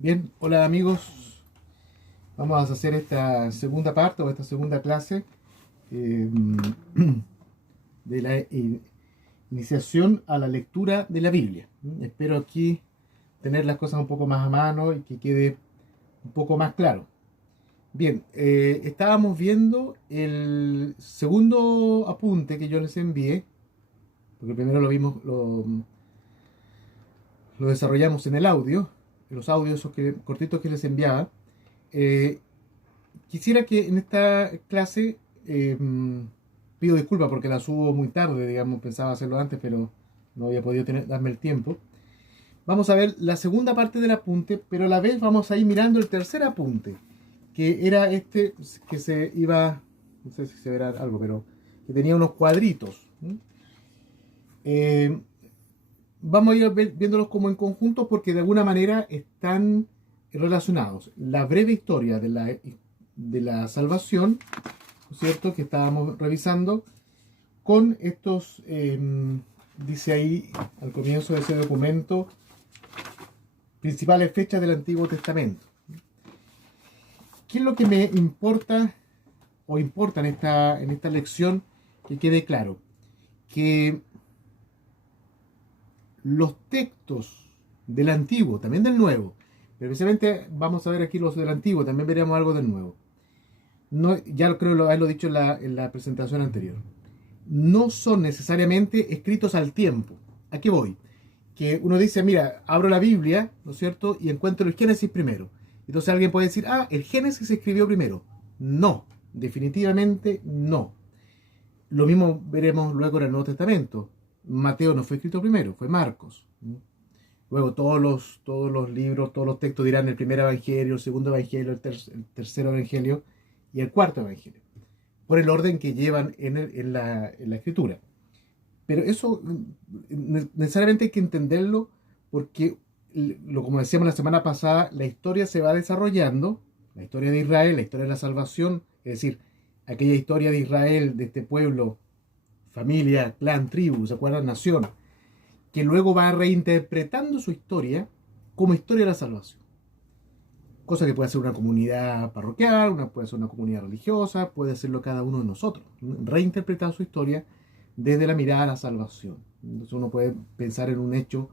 Bien, hola amigos, vamos a hacer esta segunda parte o esta segunda clase eh, de la iniciación a la lectura de la Biblia. Espero aquí tener las cosas un poco más a mano y que quede un poco más claro. Bien, estábamos viendo el segundo apunte que yo les envié, porque primero lo vimos, lo desarrollamos en el audio, en los audios esos cortitos que les enviaba. Eh, Quisiera que en esta clase, pido disculpas porque la subo muy tarde, digamos, pensaba hacerlo antes, pero no había podido darme el tiempo. Vamos a ver la segunda parte del apunte, pero a la vez vamos a ir mirando el tercer apunte, que era este que se iba, no sé si se verá algo, pero que tenía unos cuadritos. Eh, Vamos a ir viéndolos como en conjunto porque de alguna manera están relacionados. La breve historia de la salvación, ¿no es cierto?, que estábamos revisando, con estos, dice ahí al comienzo de ese documento, principales fechas del Antiguo Testamento. ¿Qué es lo que me importa o importa en esta lección? Que quede claro que los textos del Antiguo, también del Nuevo, pero especialmente vamos a ver aquí los del Antiguo, también veremos algo del Nuevo. No, ya creo haberlo dicho en la presentación anterior. No son necesariamente escritos al tiempo. ¿A qué voy? Que uno dice, mira, abro la Biblia, ¿no es cierto?, y encuentro el Génesis primero. Entonces alguien puede decir, ah, el Génesis se escribió primero. No, definitivamente no. Lo mismo veremos luego en el Nuevo Testamento. Mateo no fue escrito primero, fue Marcos. Luego todos los libros, todos los textos dirán el primer evangelio, el segundo evangelio, el tercer evangelio y el cuarto evangelio, por el orden que llevan en la escritura. Pero eso necesariamente hay que entenderlo porque, como decíamos la semana pasada, la historia se va desarrollando, la historia de Israel, la historia de la salvación, es decir, aquella historia de Israel, de este pueblo, familia, clan, tribu, ¿se acuerdan? Nación, que luego va reinterpretando su historia como historia de la salvación. Cosa que puede ser una comunidad parroquial, puede ser una comunidad religiosa, puede serlo cada uno de nosotros. Reinterpretar su historia desde la mirada a la salvación. Entonces uno puede pensar en un hecho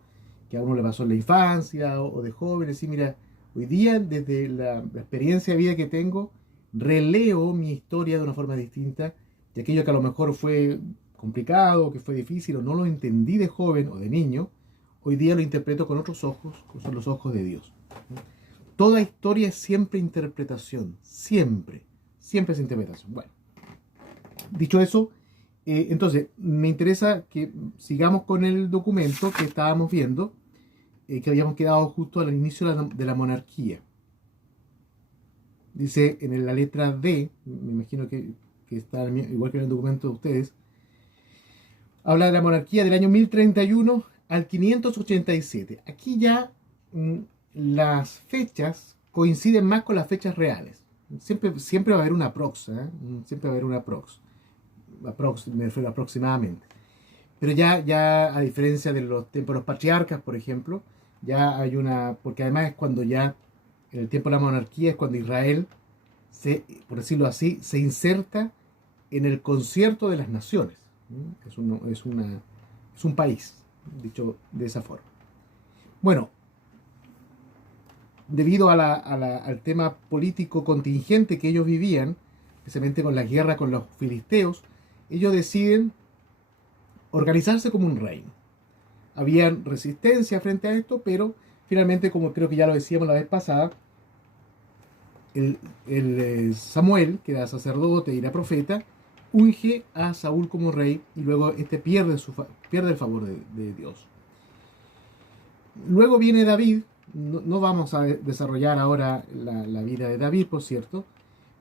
que a uno le pasó en la infancia o de joven, decir, mira, hoy día desde la experiencia de vida que tengo, releo mi historia de una forma distinta y aquello que a lo mejor fue complicado, que fue difícil o no lo entendí de joven o de niño, hoy día lo interpreto con otros ojos, que son los ojos de Dios. Toda historia es siempre interpretación, siempre es interpretación. Bueno, dicho eso, entonces me interesa que sigamos con el documento que estábamos viendo, que habíamos quedado justo al inicio de la monarquía. Dice en la letra D, me imagino que está igual que en el documento de ustedes, habla de la monarquía del año 1031 al 587. Aquí ya las fechas coinciden más con las fechas reales. Siempre va a haber una prox, ¿eh? Siempre va a haber una prox. Me refiero aproximadamente. Pero ya a diferencia de los tiempos de los patriarcas, por ejemplo, ya hay una, porque además es cuando ya, en el tiempo de la monarquía, es cuando Israel, por decirlo así, se inserta en el concierto de las naciones. Es un país, dicho de esa forma. Bueno, debido al tema político contingente que ellos vivían, especialmente con la guerra con los filisteos, ellos deciden organizarse como un reino. Habían resistencia frente a esto, pero finalmente, como creo que ya lo decíamos la vez pasada, Samuel, que era sacerdote y era profeta, unge a Saúl como rey y luego este pierde el favor de Dios. Luego viene David. No vamos a desarrollar ahora la vida de David, por cierto,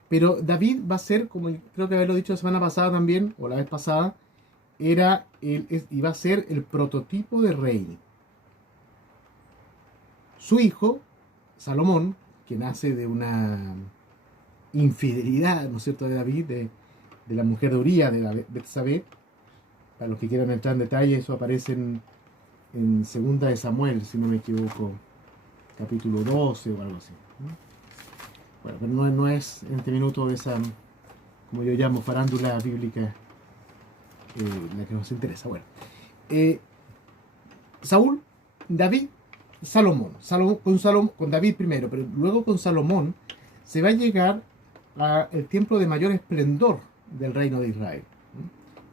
pero David va a ser, como creo que haberlo dicho la semana pasada también, o la vez pasada, iba a ser el prototipo de rey. Su hijo, Salomón, que nace de una infidelidad, ¿no es cierto?, de David, de la mujer de Uría, de Betsabé. Para los que quieran entrar en detalle, eso aparece en segunda de Samuel, si no me equivoco. capítulo 12 o algo así. Bueno, pero no es en este minuto esa, como yo llamo, farándula bíblica la que nos interesa. Bueno, Saúl, David, Salomón. Con David primero, pero luego con Salomón se va a llegar al tiempo de mayor esplendor del reino de Israel.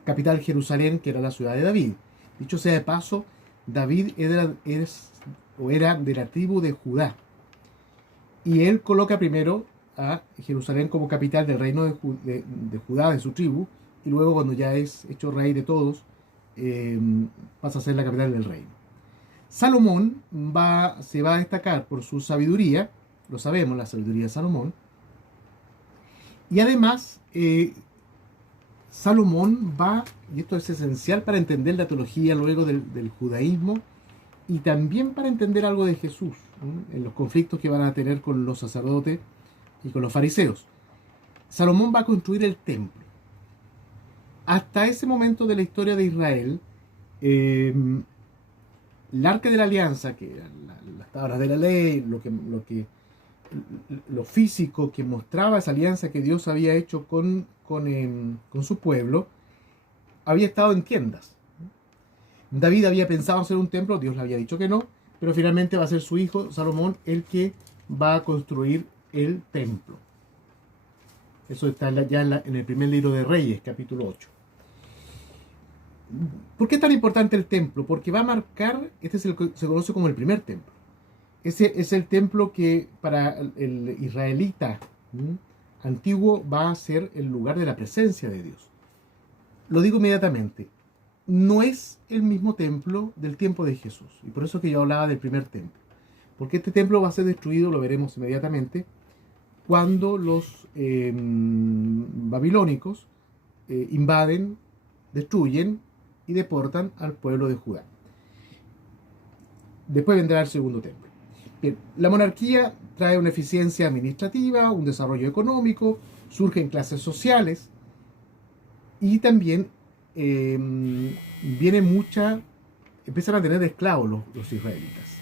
Capital Jerusalén, que era la ciudad de David. Dicho sea de paso, David era de la tribu de Judá. Y él coloca primero a Jerusalén como capital del reino de Judá, de su tribu, y luego cuando ya es hecho rey de todos, pasa a ser la capital del reino. Salomón se va a destacar por su sabiduría, lo sabemos, la sabiduría de Salomón, y además Salomón y esto es esencial para entender la teología luego del judaísmo, y también para entender algo de Jesús, en los conflictos que van a tener con los sacerdotes y con los fariseos. Salomón va a construir el templo. Hasta ese momento de la historia de Israel, el arca de la alianza, que eran las tablas de la ley, lo físico que mostraba esa alianza que Dios había hecho con su pueblo, había estado en tiendas. David había pensado hacer un templo, Dios le había dicho que no, pero finalmente va a ser su hijo Salomón el que va a construir el templo. Eso está ya en el primer libro de Reyes, capítulo 8. ¿Por qué es tan importante el templo? Porque va a marcar, se conoce como el primer templo. Ese es el templo que para el israelita antiguo va a ser el lugar de la presencia de Dios. Lo digo inmediatamente. No es el mismo templo del tiempo de Jesús. Y por eso que yo hablaba del primer templo. Porque este templo va a ser destruido, lo veremos inmediatamente, cuando los babilónicos invaden, destruyen y deportan al pueblo de Judá. Después vendrá el segundo templo. Bien, la monarquía trae una eficiencia administrativa, un desarrollo económico, surgen clases sociales y también empiezan a tener esclavos los israelitas.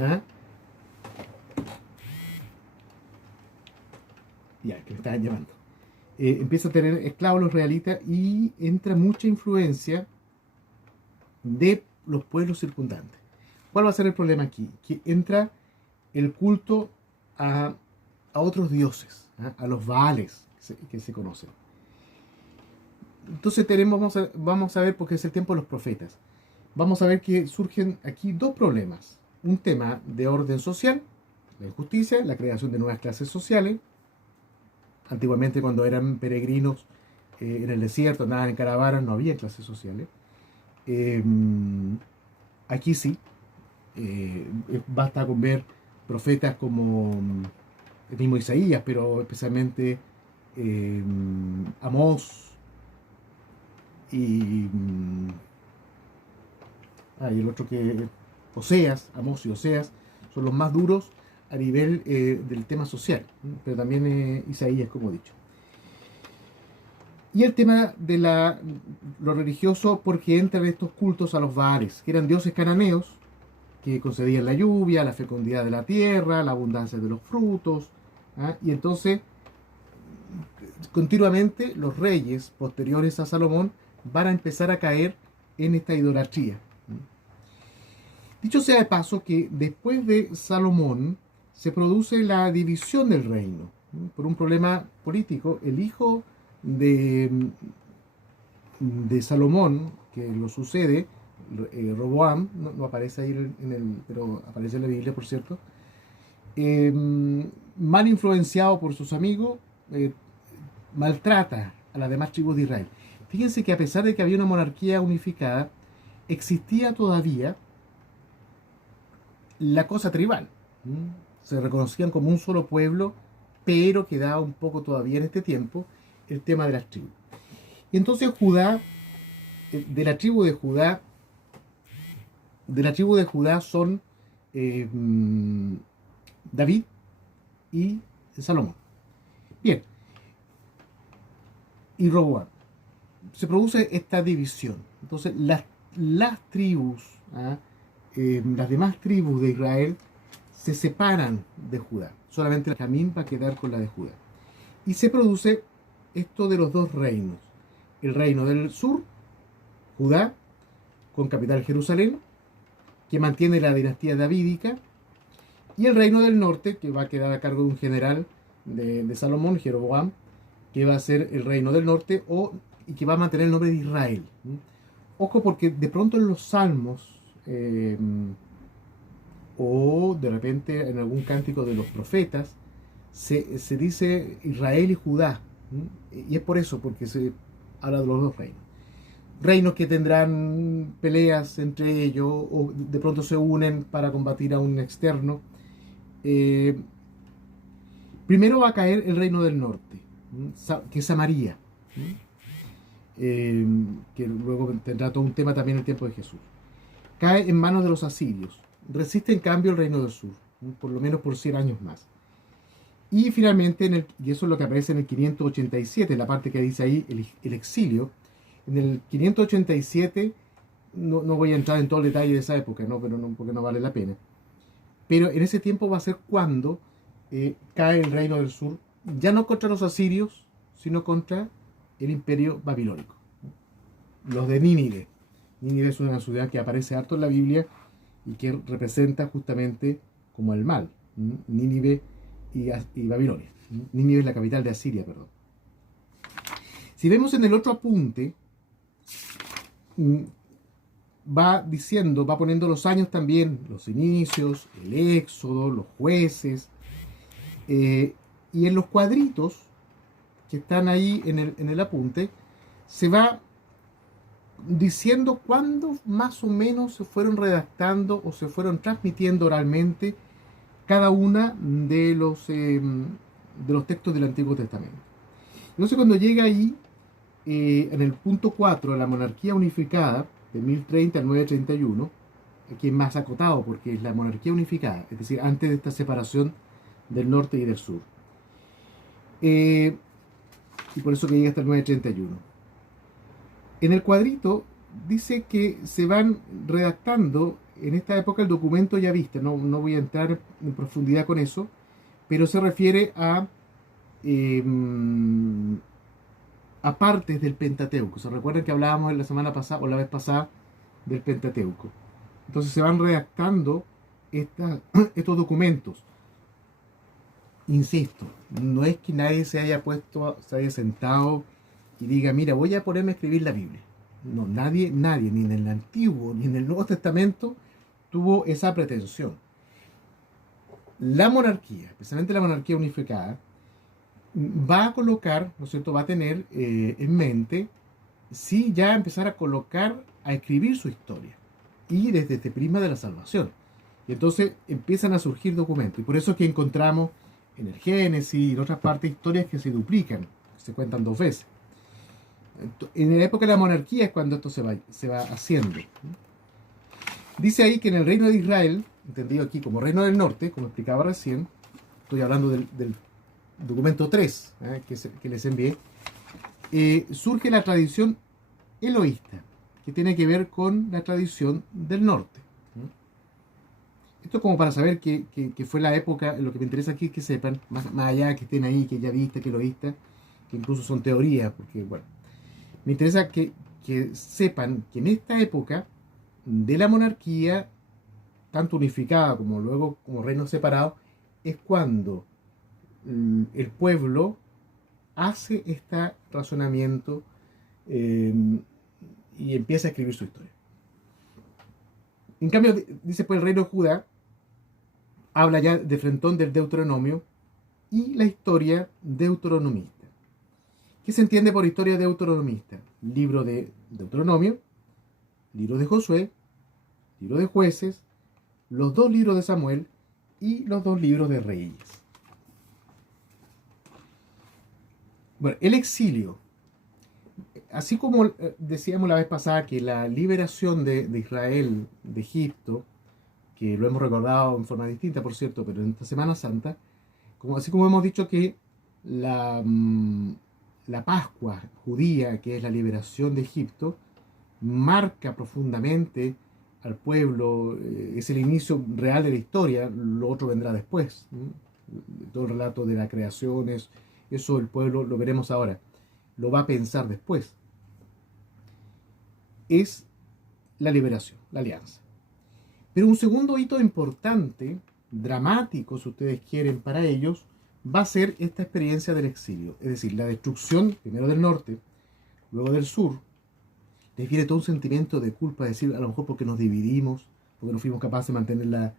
¿Ah? Ya, que me estaban llamando. Empieza a tener esclavos los israelitas y entra mucha influencia de los pueblos circundantes. ¿Cuál va a ser el problema aquí? Que entra el culto a otros dioses, a los Baales que se conocen. Entonces vamos a ver, porque es el tiempo de los profetas, vamos a ver que surgen aquí dos problemas. Un tema de orden social, la injusticia, la creación de nuevas clases sociales. Antiguamente, cuando eran peregrinos en el desierto, andaban en caravanas, no había clases sociales. Aquí sí, basta con ver profetas como el mismo Isaías, pero especialmente Amós y el otro que Oseas. Amós y Oseas son los más duros a nivel del tema social, pero también Isaías, como he dicho. Y el tema de lo religioso, porque entran estos cultos a los Baales, que eran dioses cananeos, que concedían la lluvia, la fecundidad de la tierra, la abundancia de los frutos, y entonces continuamente los reyes posteriores a Salomón van a empezar a caer en esta idolatría. Dicho sea de paso que después de Salomón se produce la división del reino, por un problema político. El hijo de Salomón, que lo sucede, Roboam, no aparece ahí pero aparece en la Biblia, por cierto, mal influenciado por sus amigos, maltrata a las demás tribus de Israel. Fíjense que a pesar de que había una monarquía unificada, existía todavía la cosa tribal. Se reconocían como un solo pueblo, pero quedaba un poco todavía en este tiempo el tema de las tribus. Y entonces Judá, de la tribu de Judá son David y Salomón. Bien. Y Roboam. Se produce esta división. Entonces las tribus, las demás tribus de Israel se separan de Judá. Solamente Benjamín va a quedar con la de Judá. Y se produce esto de los dos reinos. El reino del sur, Judá, con capital Jerusalén, que mantiene la dinastía davídica, y el reino del norte, que va a quedar a cargo de un general de Salomón, Jeroboam, que va a ser el reino del norte y que va a mantener el nombre de Israel. Ojo, porque de pronto en los salmos o de repente en algún cántico de los profetas se dice Israel y Judá. Y es por eso, porque se habla de los dos reinos. Reinos que tendrán peleas entre ellos o de pronto se unen para combatir a un externo. Primero va a caer el reino del norte, que es Samaria, que luego tendrá todo un tema también en el tiempo de Jesús. Cae en manos de los asirios. Resiste en cambio el reino del sur, por lo menos por 100 años más. Y finalmente, y eso es lo que aparece en el 587, la parte que dice ahí, el exilio. En el 587, no voy a entrar en todo el detalle de esa época, porque no vale la pena. Pero en ese tiempo va a ser cuando cae el reino del sur, ya no contra los asirios, sino contra el imperio babilónico. Los de Nínive. Nínive es una ciudad que aparece harto en la Biblia y que representa justamente como el mal. Nínive y Babilonia. Nínive es la capital de Asiria, perdón. Si vemos en el otro apunte, va poniendo los años también, los inicios, el éxodo, los jueces, y en los cuadritos que están ahí en el apunte, se va diciendo cuándo más o menos se fueron redactando o se fueron transmitiendo oralmente cada una de los textos del Antiguo Testamento. Entonces cuando llega ahí, en el punto 4 de la monarquía unificada, de 1030 al 931, aquí es más acotado porque es la monarquía unificada, es decir, antes de esta separación del norte y del sur. Y por eso que llega hasta el 931. En el cuadrito dice que se van redactando en esta época el documento ya vista. No voy a entrar en profundidad con eso, pero se refiere a partes del Pentateuco. ¿Se recuerdan que hablábamos la semana pasada o la vez pasada del Pentateuco? Entonces se van redactando estos documentos. Insisto, no es que nadie se haya sentado y diga, mira, voy a ponerme a escribir la Biblia. No, nadie, ni en el Antiguo ni en el Nuevo Testamento tuvo esa pretensión. La monarquía, especialmente la monarquía unificada, va a colocar, ¿no es cierto?, va a tener en mente, sí, ya empezar a escribir su historia. Y desde este prisma de la salvación. Y entonces empiezan a surgir documentos. Y por eso es que encontramos en el Génesis y en otras partes historias que se duplican, que se cuentan 2 veces. En la época de la monarquía es cuando esto se va haciendo. Dice ahí que en el reino de Israel, entendido aquí como reino del norte, como explicaba recién, estoy hablando del documento 3 que les envié, surge la tradición eloísta, que tiene que ver con la tradición del norte. Esto es como para saber que fue la época, lo que me interesa aquí es que sepan, más allá que estén ahí, que ya viste, que eloísta, que incluso son teorías, porque bueno, me interesa que sepan que en esta época de la monarquía, tanto unificada como luego como reinos separados, es cuando el pueblo hace este razonamiento y empieza a escribir su historia. En cambio, dice pues el reino de Judá, habla ya de frentón del Deuteronomio y la historia deuteronomista. ¿Qué se entiende por historia deuteronomista? Libro de Deuteronomio, libro de Josué, libro de Jueces, los 2 libros de Samuel y los 2 libros de Reyes. Bueno, el exilio. Así como decíamos la vez pasada que la liberación de Israel de Egipto, que lo hemos recordado en forma distinta, por cierto, pero en esta Semana Santa, así como hemos dicho que la Pascua judía, que es la liberación de Egipto, marca profundamente al pueblo, es el inicio real de la historia, lo otro vendrá después, ¿no? Todo el relato de la creación, eso el pueblo lo veremos ahora, lo va a pensar después. Es la liberación, la alianza. Pero un segundo hito importante, dramático, si ustedes quieren, para ellos, va a ser esta experiencia del exilio. Es decir, la destrucción, primero del norte, luego del sur. Les viene todo un sentimiento de culpa, de decir, a lo mejor porque nos dividimos, porque no fuimos capaces de mantener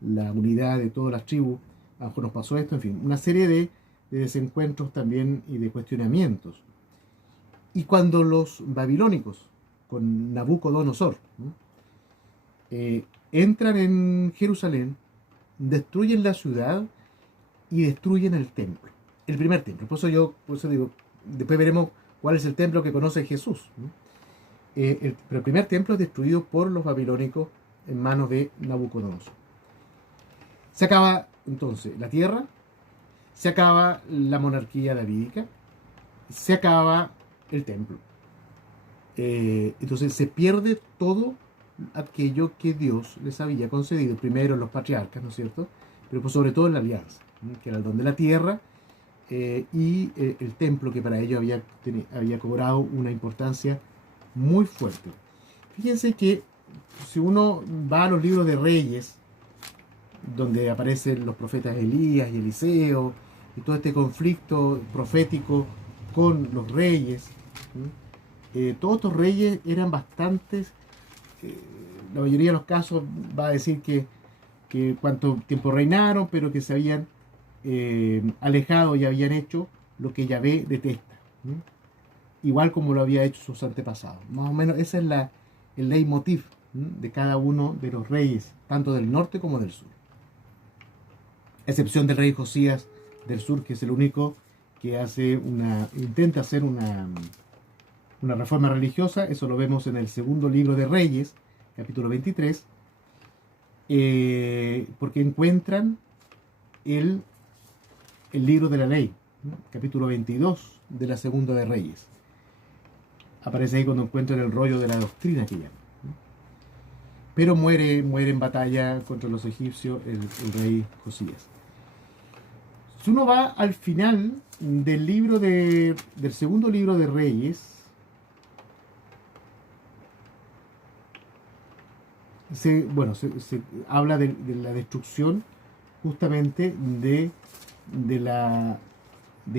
la unidad de todas las tribus, a lo mejor nos pasó esto, en fin, una serie de desencuentros también y de cuestionamientos. Y cuando los babilónicos, con Nabucodonosor, ¿no? Entran en Jerusalén, destruyen la ciudad y destruyen el templo, el primer templo. Por eso digo, después veremos cuál es el templo que conoce Jesús, ¿no? Pero el primer templo es destruido por los babilónicos en manos de Nabucodonosor. Se acaba entonces la tierra, se acaba la monarquía davídica, se acaba el templo. Entonces se pierde todo aquello que Dios les había concedido, primero los patriarcas, ¿no es cierto? Pero pues sobre todo en la alianza, ¿no? Que era el don de la tierra y el templo, que para ellos había cobrado una importancia muy fuerte. Fíjense que si uno va a los libros de Reyes, donde aparecen los profetas Elías y Eliseo, y todo este conflicto profético con los reyes, todos estos reyes eran bastantes, la mayoría de los casos va a decir que cuánto tiempo reinaron, pero que se habían alejado y habían hecho lo que Yahvé detesta, ¿no? Igual como lo había hecho sus antepasados. Más o menos ese es el leitmotiv, ¿no? De cada uno de los reyes, tanto del norte como del sur. A excepción del rey Josías del sur, que es el único que intenta hacer una reforma religiosa. Eso lo vemos en el segundo libro de Reyes, capítulo 23, porque encuentran el libro de la ley, ¿no? Capítulo 22 de la segunda de Reyes. Aparece ahí cuando encuentran el rollo de la doctrina que llaman, ¿no? Pero muere en batalla contra los egipcios el rey Josías. Si uno va al final del segundo libro de Reyes, se habla de la destrucción justamente de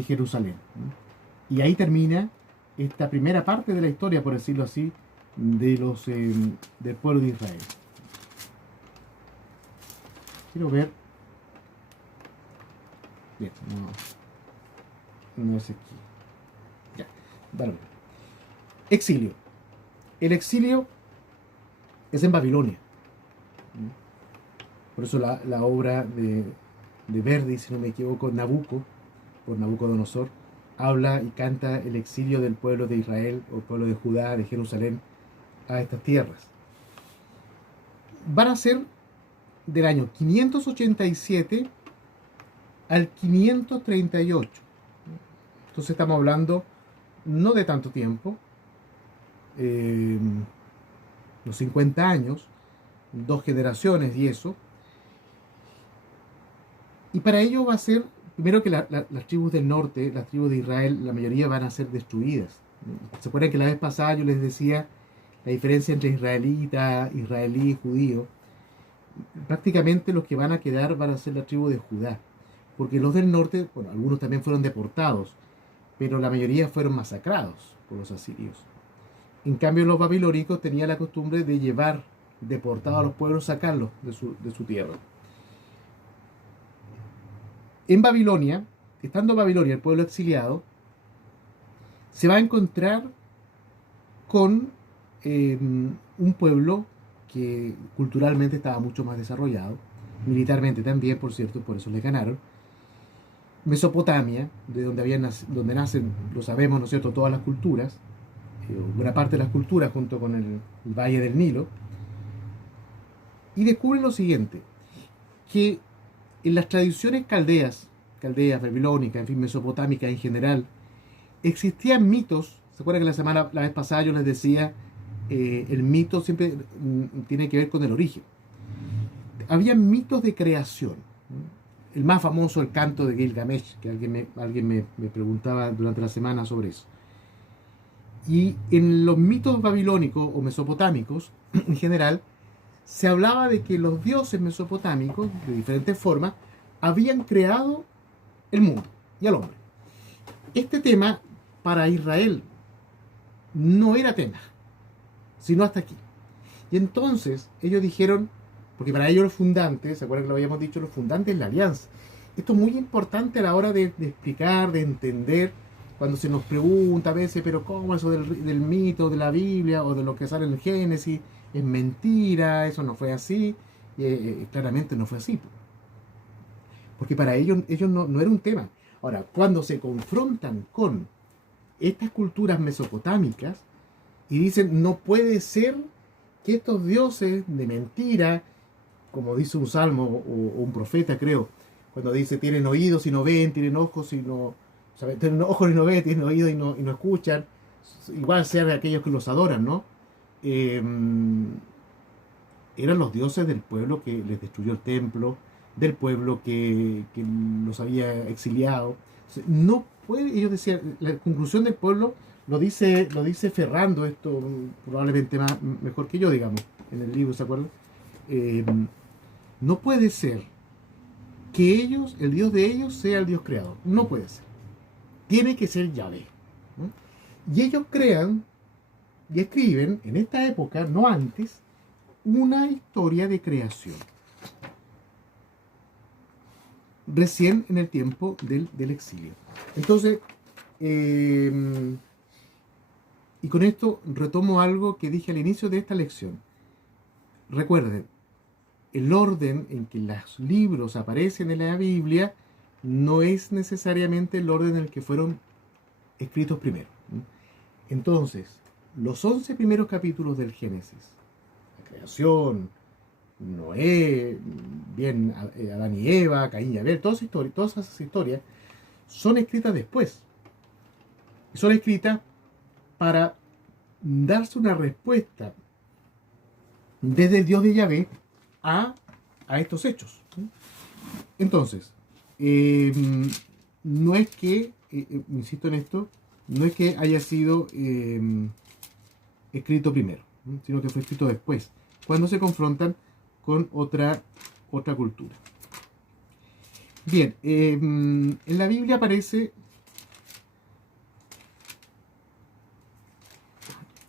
Jerusalén, ¿no? Y ahí termina esta primera parte de la historia, por decirlo así, del pueblo de Israel. Quiero ver. Bien, no es aquí. Ya, vale. Exilio. El exilio es en Babilonia. Por eso la obra de Verdi, si no me equivoco, Nabucco, por Nabucodonosor, habla y canta el exilio del pueblo de Israel, o pueblo de Judá, de Jerusalén, a estas tierras. Van a ser del año 587 al 538. Entonces estamos hablando no de tanto tiempo, los 50 años, 2 generaciones y eso. Y para ello va a ser, primero que las tribus del norte, las tribus de Israel, la mayoría van a ser destruidas. ¿Se acuerdan que la vez pasada yo les decía la diferencia entre israelí y judío? Prácticamente los que van a quedar van a ser la tribu de Judá. Porque los del norte, bueno, algunos también fueron deportados, pero la mayoría fueron masacrados por los asirios. En cambio, los babilónicos tenían la costumbre de llevar deportados a los pueblos, sacarlos de su tierra. En Babilonia, estando Babilonia, el pueblo exiliado, se va a encontrar con un pueblo que culturalmente estaba mucho más desarrollado, militarmente también, por cierto, por eso le ganaron. Mesopotamia, de donde nacen, lo sabemos, ¿no es cierto?, todas las culturas, buena parte de las culturas junto con el Valle del Nilo, y descubren lo siguiente, que en las tradiciones caldeas, babilónicas, en fin, mesopotámicas en general, existían mitos. ¿Se acuerdan que la vez pasada yo les decía el mito siempre tiene que ver con el origen. Había mitos de creación. El más famoso, el canto de Gilgamesh, que alguien me preguntaba durante la semana sobre eso. Y en los mitos babilónicos o mesopotámicos, en general, se hablaba de que los dioses mesopotámicos, de diferentes formas, habían creado el mundo y al hombre. Este tema, para Israel, no era tema, sino hasta aquí. Y entonces ellos dijeron, porque para ellos los fundantes, ¿se acuerdan que lo habíamos dicho? Los fundantes de la alianza. Esto es muy importante a la hora de explicar, de entender, cuando se nos pregunta a veces, pero ¿cómo eso del mito, de la Biblia o de lo que sale en el Génesis? Es mentira, eso no fue así. Claramente no fue así. Porque para ellos no era un tema. Ahora, cuando se confrontan con estas culturas mesopotámicas y dicen, no puede ser que estos dioses de mentira, como dice un salmo o un profeta, creo, cuando dice, tienen oídos y no ven, tienen ojos y no, tienen ojos y no ven, tienen oídos y no escuchan, igual sean aquellos que los adoran, ¿no? Eran los dioses del pueblo que les destruyó el templo, del pueblo que los había exiliado. No puede, ellos decían, la conclusión del pueblo lo dice Ferrando, esto probablemente mejor que yo, digamos, en el libro, ¿se acuerdan? No puede ser que ellos, el Dios de ellos, sea el Dios creador. No puede ser. Tiene que ser Yahvé. ¿No? Y ellos crean y escriben en esta época, no antes, una historia de creación. Recién en el tiempo del exilio. Entonces, y con esto retomo algo que dije al inicio de esta lección. Recuerden, el orden en que los libros aparecen en la Biblia no es necesariamente el orden en el que fueron escritos primero. Entonces, los 11 primeros capítulos del Génesis, la creación, Noé, bien Adán y Eva, Caín y Abel, todas esas historias son escritas después. Y son escritas para darse una respuesta desde el Dios de Yahvé a estos hechos. Entonces, no es que, insisto en esto, no es que haya sido escrito primero, sino que fue escrito después, cuando se confrontan con otra cultura. Bien, en la Biblia aparece...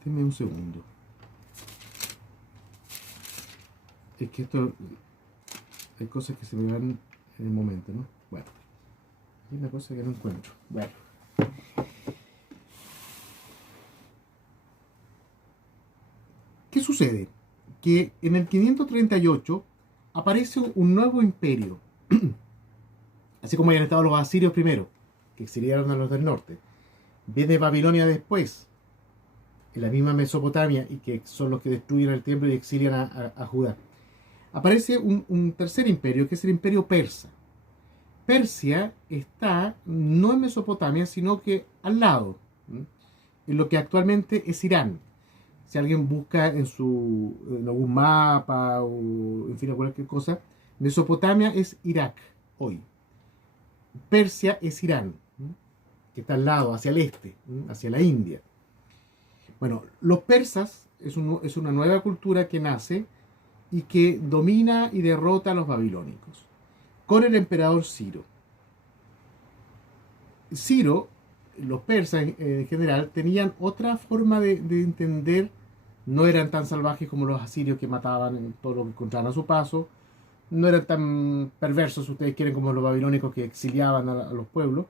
Denme un segundo. Es que esto... Hay cosas que se me van en el momento, ¿no? Bueno. Hay una cosa que no encuentro. Bueno. ¿Qué sucede? Que en el 538 aparece un nuevo imperio. Así como hayan estado los asirios primero, que exiliaron a los del norte. Viene Babilonia después, en la misma Mesopotamia, y que son los que destruyen el templo y exilian a Judá. Aparece un tercer imperio, que es el imperio persa. Persia está no en Mesopotamia, sino que al lado, en lo que actualmente es Irán. Si alguien busca en algún mapa o en fin, cualquier cosa, Mesopotamia es Irak hoy. Persia es Irán, que está al lado, hacia el este, hacia la India. Bueno, los persas es una nueva cultura que nace y que domina y derrota a los babilónicos, con el emperador Ciro. Ciro, los persas en general, tenían otra forma de entender, no eran tan salvajes como los asirios que mataban en todo lo que encontraban a su paso, no eran tan perversos, si ustedes quieren, como los babilónicos que exiliaban a los pueblos,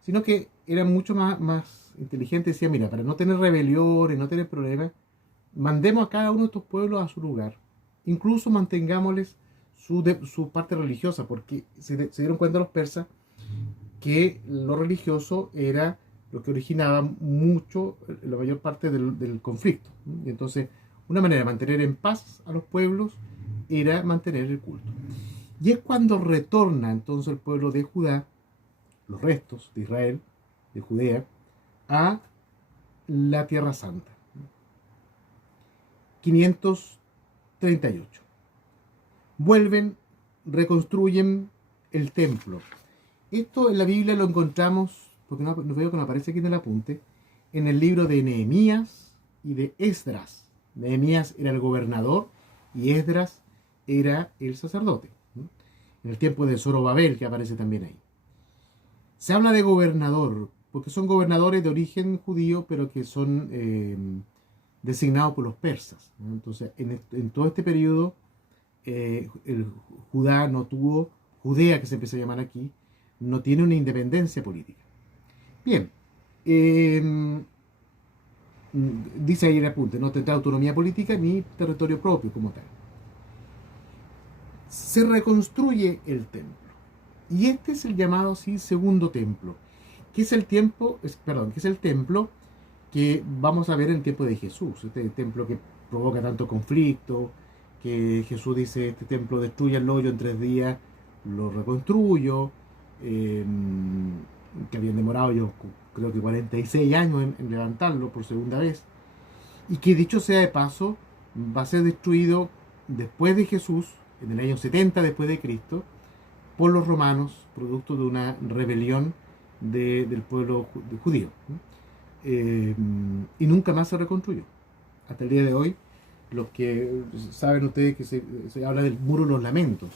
sino que eran mucho más inteligentes. Decían, mira, para no tener rebeliones, no tener problemas, mandemos a cada uno de estos pueblos a su lugar. Incluso mantengámosles su parte religiosa, porque se dieron cuenta los persas que lo religioso era lo que originaba mucho, la mayor parte del conflicto. Y entonces, una manera de mantener en paz a los pueblos era mantener el culto. Y es cuando retorna entonces el pueblo de Judá, los restos de Israel, de Judea, a la Tierra Santa. 538. Vuelven, reconstruyen el templo. Esto en la Biblia lo encontramos, porque no veo que no aparece aquí en el apunte, en el libro de Nehemías y de Esdras. Nehemías era el gobernador y Esdras era el sacerdote. En el tiempo de Zorobabel, que aparece también ahí. Se habla de gobernador, porque son gobernadores de origen judío, pero que son designados por los persas. Entonces, en todo este periodo, Judá no tuvo, Judea, que se empieza a llamar aquí, no tiene una independencia política. Bien, dice ahí el apunte, no tendrá autonomía política ni territorio propio como tal. Se reconstruye el templo. Y este es el llamado así segundo templo, que es el templo que vamos a ver en el tiempo de Jesús, este templo que provoca tanto conflicto, que Jesús dice, este templo destruyanlo, yo en 3 días lo reconstruyo, que habían demorado yo creo que 46 años en levantarlo por segunda vez, y que dicho sea de paso, va a ser destruido después de Jesús, en el año 70 después de Cristo, por los romanos, producto de una rebelión del pueblo judío. Y nunca más se reconstruyó. Hasta el día de hoy, los que saben ustedes que se habla del Muro de los Lamentos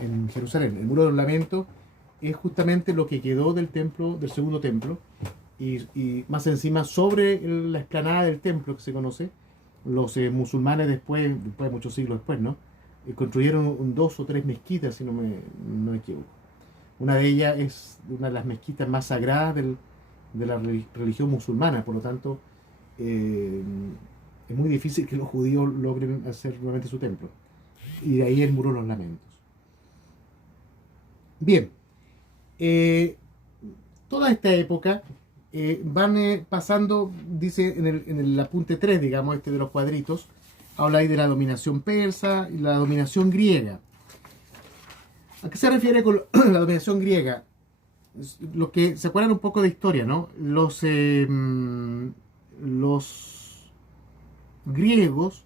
en Jerusalén. El Muro de los Lamentos es justamente lo que quedó del templo, del segundo templo, y más encima sobre la explanada del templo que se conoce, los musulmanes después de muchos siglos después, ¿no? Construyeron 2 o 3 mezquitas, si no me equivoco. Una de ellas es una de las mezquitas más sagradas de la religión musulmana, por lo tanto, es muy difícil que los judíos logren hacer nuevamente su templo. Y de ahí el Muro de los Lamentos. Bien, toda esta época van pasando, dice en el apunte 3, digamos, este de los cuadritos, habla ahí de la dominación persa y la dominación griega. ¿A qué se refiere con la dominación griega? Los que se acuerdan un poco de historia, ¿no? Los griegos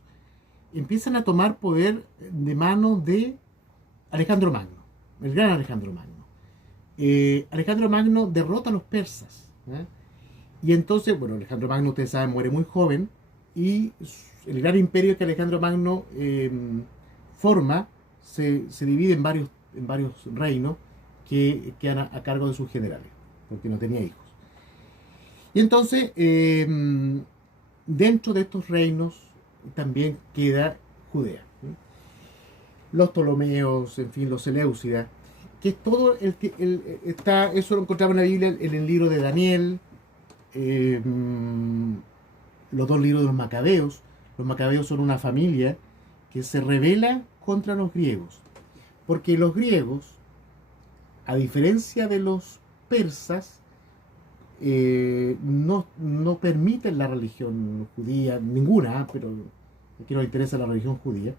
empiezan a tomar poder de manos de Alejandro Magno, el gran Alejandro Magno. Alejandro Magno derrota a los persas, ¿eh? Y entonces, bueno, Alejandro Magno, ustedes saben, muere muy joven, y el gran imperio que Alejandro Magno forma se divide en varios reinos que quedan a cargo de sus generales, porque no tenía hijos. Y entonces, dentro de estos reinos también queda Judea. Los Ptolomeos, en fin, los Seleucidas, que es todo eso lo encontramos en la Biblia, en el libro de Daniel, los 2 libros de los Macabeos. Los Macabeos son una familia que se rebela contra los griegos, porque los griegos, a diferencia de los persas, no permiten la religión judía, ninguna, pero aquí nos interesa la religión judía,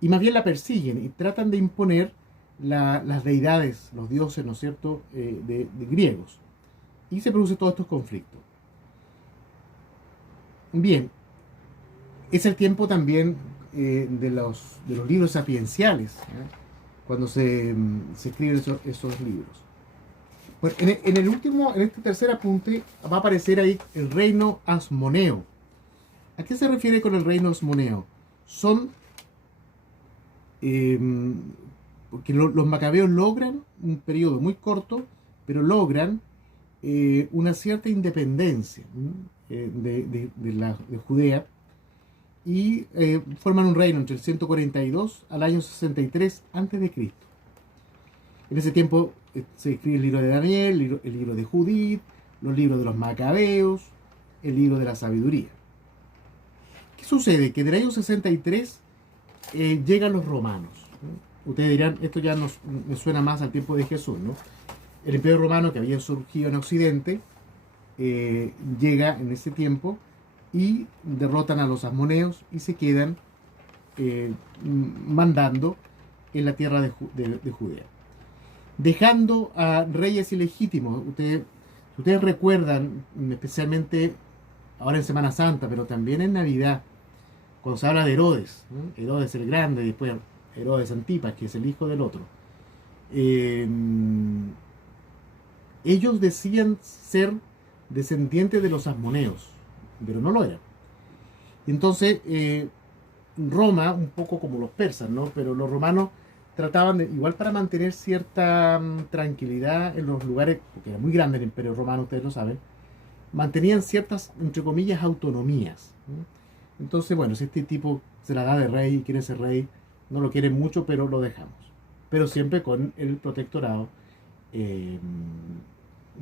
y más bien la persiguen y tratan de imponer las deidades, los dioses, ¿no es cierto?, de griegos. Y se producen todos estos conflictos. Bien, es el tiempo también de los libros sapienciales, ¿eh? Cuando se escriben esos libros. Bueno, en este tercer apunte va a aparecer ahí el reino asmoneo. ¿A qué se refiere con el reino asmoneo? Son porque los macabeos logran un periodo muy corto, pero logran una cierta independencia de Judea, y forman un reino entre el 142 al año 63 a.C. En ese tiempo se escribe el libro de Daniel, el libro de Judith, los libros de los macabeos, el libro de la sabiduría. ¿Qué sucede? Que del año 63 llegan los romanos, ¿no? Ustedes dirán, esto ya me suena más al tiempo de Jesús, ¿no? El imperio romano, que había surgido en Occidente, llega en ese tiempo y derrotan a los asmoneos y se quedan mandando en la tierra de Judea, dejando a reyes ilegítimos. Ustedes recuerdan, especialmente ahora en Semana Santa, pero también en Navidad, cuando se habla de Herodes, ¿no? Herodes el Grande, y después Herodes Antipas, que es el hijo del otro, eh, ellos decían ser descendientes de los asmoneos, pero no lo eran. Entonces, Roma, un poco como los persas, ¿no? Pero los romanos trataban de, igual para mantener cierta tranquilidad en los lugares, porque era muy grande el imperio romano, ustedes lo saben, mantenían ciertas, entre comillas, autonomías, ¿no? Entonces, bueno, si este tipo se la da de rey y quiere ser rey, no lo quiere mucho, pero lo dejamos. Pero siempre con el protectorado eh,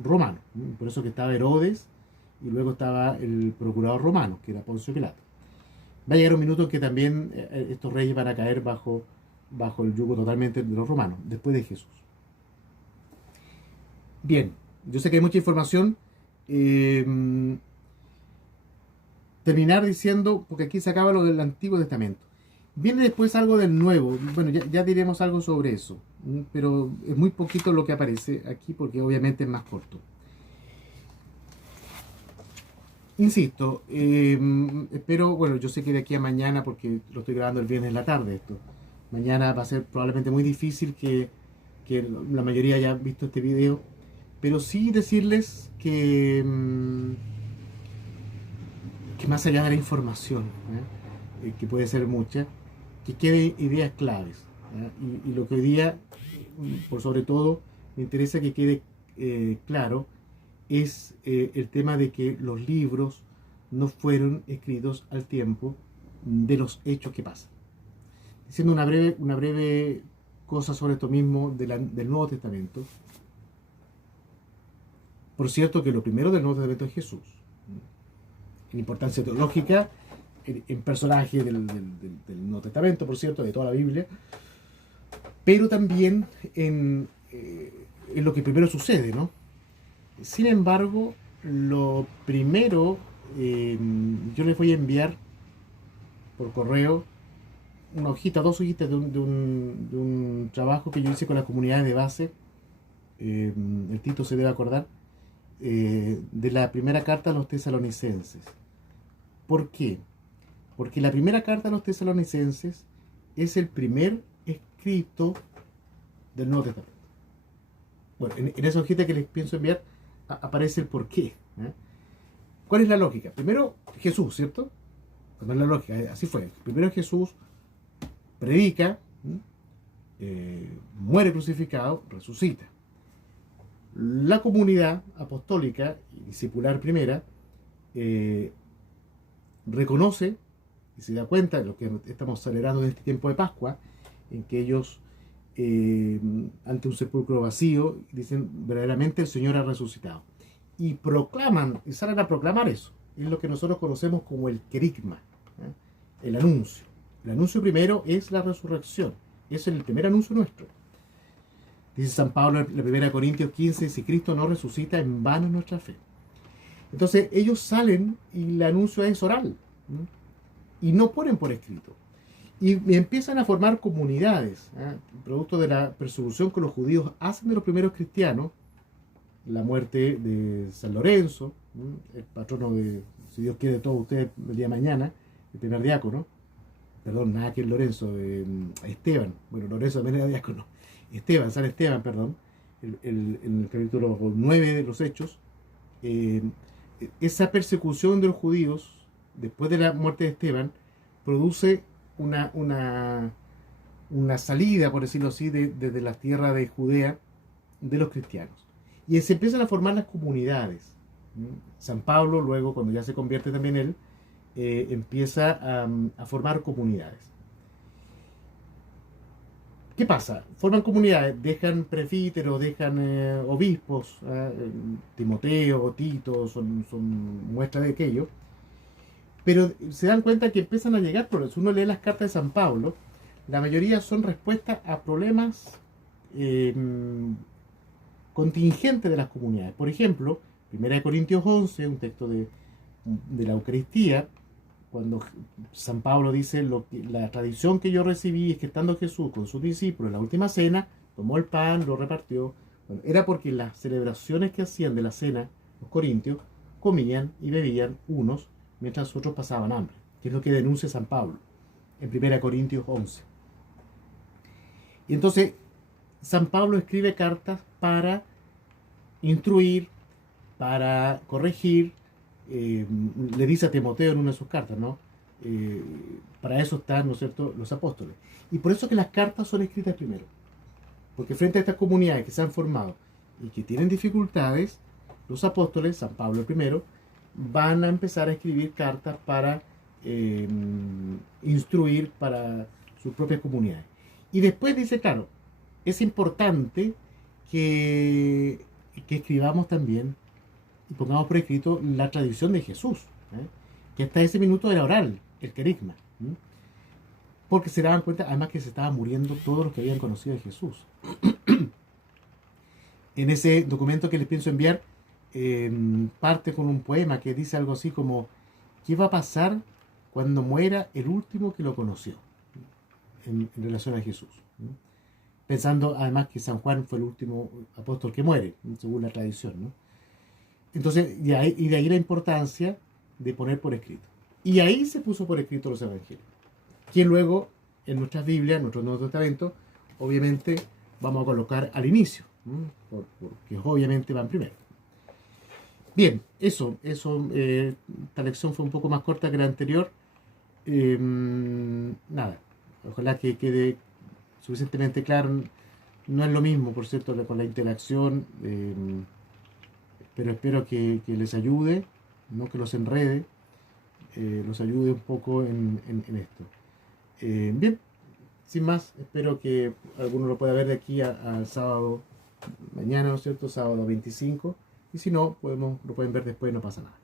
romano, ¿no? Por eso que estaba Herodes y luego estaba el procurador romano, que era Poncio Pilato. Va a llegar un minuto en que también estos reyes van a caer bajo el yugo totalmente de los romanos, después de Jesús. Bien, yo sé que hay mucha información. Terminar diciendo, porque aquí se acaba lo del Antiguo Testamento. Viene después algo del Nuevo. Bueno, ya diremos algo sobre eso, pero es muy poquito lo que aparece aquí porque obviamente es más corto. Insisto, espero, bueno, yo sé que de aquí a mañana, porque lo estoy grabando el viernes en la tarde esto, mañana va a ser probablemente muy difícil que la mayoría haya visto este video, pero sí decirles que más allá de la información, que puede ser mucha, que quede ideas claves. Y lo que hoy día, por sobre todo, me interesa que quede claro, es el tema de que los libros no fueron escritos al tiempo de los hechos que pasan. Diciendo una breve cosa sobre esto mismo del Nuevo Testamento. Por cierto que lo primero del Nuevo Testamento es Jesús. En importancia teológica, en personaje del Nuevo Testamento, por cierto, de toda la Biblia, pero también en lo que primero sucede, ¿no? Sin embargo, lo primero, yo les voy a enviar por correo una hojita, dos hojitas de un trabajo que yo hice con las comunidades de base. El Tito se debe acordar, de la primera carta a los tesalonicenses. ¿Por qué? Porque la primera carta a los tesalonicenses es el primer escrito del Nuevo Testamento. Bueno, en esa hojita que les pienso enviar aparece el porqué. ¿Cuál es la lógica? Primero, Jesús, ¿cierto? No es la lógica, así fue. Primero Jesús predica, muere crucificado, resucita. La comunidad apostólica y discipular primera reconoce y se da cuenta de lo que estamos celebrando en este tiempo de Pascua, en que ellos, ante un sepulcro vacío, dicen verdaderamente el Señor ha resucitado. Y proclaman, y salen a proclamar eso. Es lo que nosotros conocemos como el querigma, el anuncio. El anuncio primero es la resurrección. Ese es el primer anuncio nuestro. Dice San Pablo en la 1 Corintios 15, si Cristo no resucita, en vano es nuestra fe. Entonces ellos salen y el anuncio es oral, y no ponen por escrito. Y empiezan a formar comunidades, producto de la persecución que los judíos hacen de los primeros cristianos, la muerte de San Lorenzo, el patrono de, si Dios quiere, de todos ustedes el día de mañana, el primer diácono, perdón, nada que el Lorenzo, Esteban, bueno, Lorenzo también era diácono, San Esteban, perdón, en el capítulo 9 de los Hechos, esa persecución de los judíos, después de la muerte de Esteban, produce una salida, por decirlo así, desde la tierra de Judea de los cristianos. Y se empiezan a formar las comunidades. San Pablo, luego, cuando ya se convierte también él, empieza a formar comunidades. ¿Qué pasa? Forman comunidades, dejan presbíteros, dejan obispos, Timoteo, Tito, son muestras de aquello, pero se dan cuenta que empiezan a llegar problemas. Uno lee las cartas de San Pablo, la mayoría son respuestas a problemas contingentes de las comunidades. Por ejemplo, 1 Corintios 11, un texto de la Eucaristía, cuando San Pablo dice, la tradición que yo recibí es que estando Jesús con sus discípulos en la última cena, tomó el pan, lo repartió. Bueno, era porque las celebraciones que hacían de la cena los corintios, comían y bebían unos, mientras otros pasaban hambre. que es lo que denuncia San Pablo en 1 Corintios 11. Y entonces San Pablo escribe cartas para instruir, para corregir, le dice a Timoteo en una de sus cartas, ¿no? Para eso están, ¿no es cierto?, los apóstoles. Y por eso que las cartas son escritas primero. Porque frente a estas comunidades que se han formado y que tienen dificultades, los apóstoles, San Pablo el primero, van a empezar a escribir cartas para instruir para sus propias comunidades. Y después dice, claro, es importante que escribamos también y pongamos por escrito la tradición de Jesús, que hasta ese minuto era oral, el querigma, porque se daban cuenta además que se estaban muriendo todos los que habían conocido a Jesús. En ese documento que les pienso enviar, parte con un poema que dice algo así como: ¿qué va a pasar cuando muera el último que lo conoció? En relación a Jesús. Pensando además que San Juan fue el último apóstol que muere, según la tradición, ¿no? Entonces, de ahí la importancia de poner por escrito. Y ahí se puso por escrito los evangelios, que luego en nuestras Biblias, en nuestro Nuevo Testamento, obviamente vamos a colocar al inicio, porque obviamente van primero. Bien, eso esta lección fue un poco más corta que la anterior. Nada, ojalá que quede suficientemente claro. No es lo mismo, por cierto, con la interacción, pero espero que les ayude, no que los enrede, los ayude un poco en esto. Bien, sin más, espero que alguno lo pueda ver de aquí al sábado, mañana, ¿no es cierto? Sábado 25, y si no, lo pueden ver después, no pasa nada.